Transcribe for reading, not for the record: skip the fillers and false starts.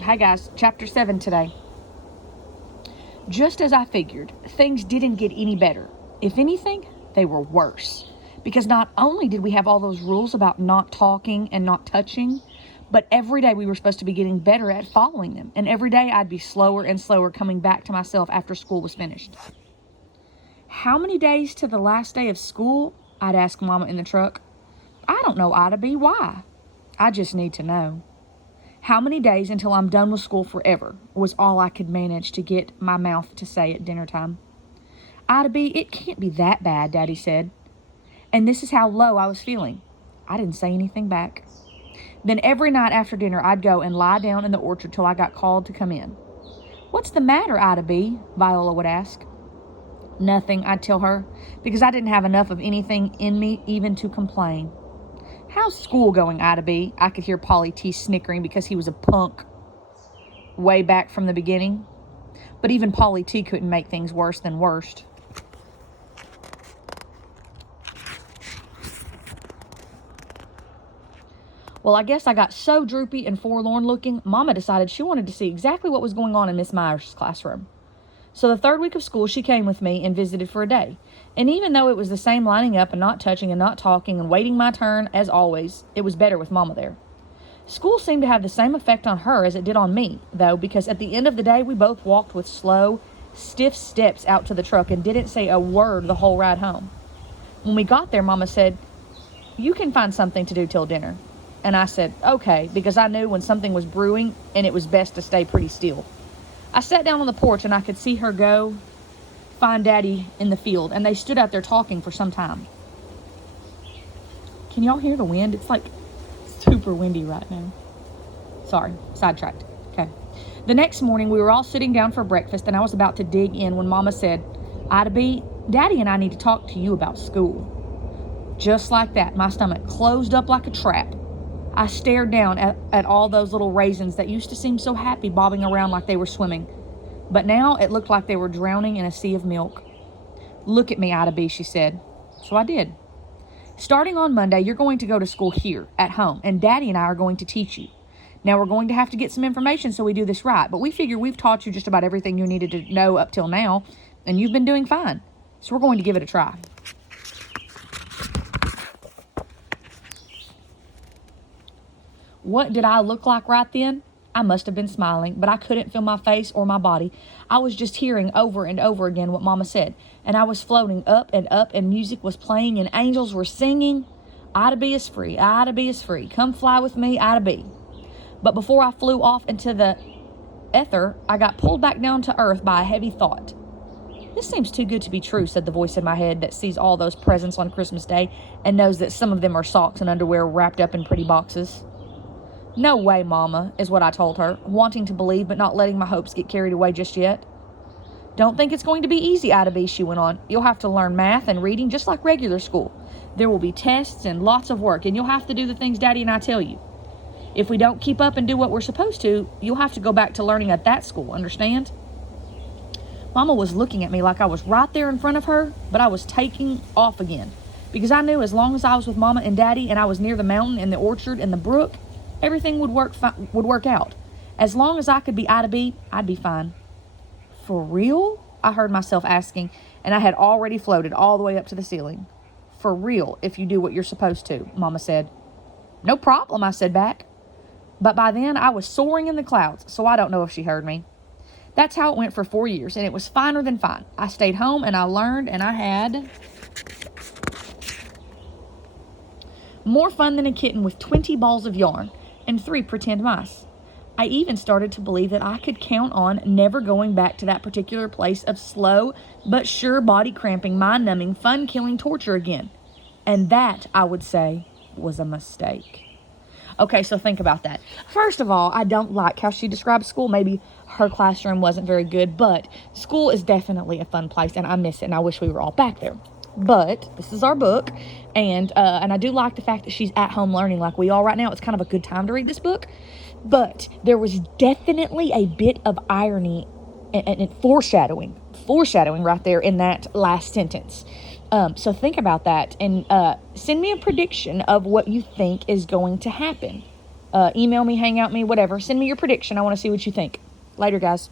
Hi guys, chapter 7 today. Just as I figured, things didn't get any better. If anything, they were worse. Because not only did we have all those rules about not talking and not touching, but every day we were supposed to be getting better at following them. And every day I'd be slower and slower coming back to myself after school was finished. How many days to the last day of school? I'd ask Mama in the truck. I don't know, Ida B. Why? I just need to know. How many days until I'm done with school forever was all I could manage to get my mouth to say at dinner time. Ida B, it can't be that bad, Daddy said. And this is how low I was feeling. I didn't say anything back. Then every night after dinner, I'd go and lie down in the orchard till I got called to come in. What's the matter, Ida B? Viola would ask. Nothing, I'd tell her, because I didn't have enough of anything in me even to complain. How's school going, Ida B? I could hear Polly T snickering because he was a punk way back from the beginning. But even Polly T couldn't make things worse than worst. Well, I guess I got so droopy and forlorn looking, Mama decided she wanted to see exactly what was going on in Miss Myers' classroom. So the third week of school, she came with me and visited for a day. And even though it was the same lining up and not touching and not talking and waiting my turn as always, it was better with Mama there. School seemed to have the same effect on her as it did on me, though, because at the end of the day, we both walked with slow, stiff steps out to the truck and didn't say a word the whole ride home. When we got there, Mama said, "You can find something to do till dinner." And I said, okay, because I knew when something was brewing and it was best to stay pretty still. I sat down on the porch and I could see her go find Daddy in the field, and they stood out there talking for some time. Can y'all hear the wind? It's like super windy right now. Sorry, sidetracked. Okay. The next morning, we were all sitting down for breakfast, and I was about to dig in when Mama said, Ida B, Daddy and I need to talk to you about school. Just like that, my stomach closed up like a trap. I stared down at all those little raisins that used to seem so happy bobbing around like they were swimming. But now it looked like they were drowning in a sea of milk. Look at me, Ida B, she said. So I did. Starting on Monday, you're going to go to school here, at home, and Daddy and I are going to teach you. Now we're going to have to get some information so we do this right, but we figure we've taught you just about everything you needed to know up till now, and you've been doing fine. So we're going to give it a try. What did I look like right then? I must have been smiling, but I couldn't feel my face or my body. I was just hearing over and over again what Mama said, and I was floating up, and music was playing, and angels were singing. Ida B is free, Ida B is free. Come fly with me, Ida B. But before I flew off into the ether, I got pulled back down to earth by a heavy thought. This seems too good to be true, said the voice in my head that sees all those presents on Christmas Day and knows that some of them are socks and underwear wrapped up in pretty boxes. No way, Mama, is what I told her, wanting to believe but not letting my hopes get carried away just yet. Don't think it's going to be easy, Ida B, she went on. You'll have to learn math and reading just like regular school. There will be tests and lots of work, and you'll have to do the things Daddy and I tell you. If we don't keep up and do what we're supposed to, you'll have to go back to learning at that school, understand? Mama was looking at me like I was right there in front of her, but I was taking off again, because I knew as long as I was with Mama and Daddy and I was near the mountain and the orchard and the brook, everything would work out. As long as I could be Ida B, I'd be fine. For real? I heard myself asking, and I had already floated all the way up to the ceiling. For real, if you do what you're supposed to, Mama said. No problem, I said back. But by then, I was soaring in the clouds, so I don't know if she heard me. That's how it went for 4 years, and it was finer than fine. I stayed home, and I learned, and I had more fun than a kitten with 20 balls of yarn and 3 pretend mice. I even started to believe that I could count on never going back to that particular place of slow but sure body cramping, mind-numbing, fun-killing torture again. And that, I would say, was a mistake. Okay, so think about that. First of all, I don't like how she described school. Maybe her classroom wasn't very good, but school is definitely a fun place, and I miss it, and I wish we were all back there. But this is our book, and I do like the fact that she's at home learning like we are right now. It's kind of a good time to read this book. But there was definitely a bit of irony and foreshadowing right there in that last sentence. So think about that and send me a prediction of what you think is going to happen. Email me, hang out me, whatever. Send me your prediction. I want to see what you think. Later, guys.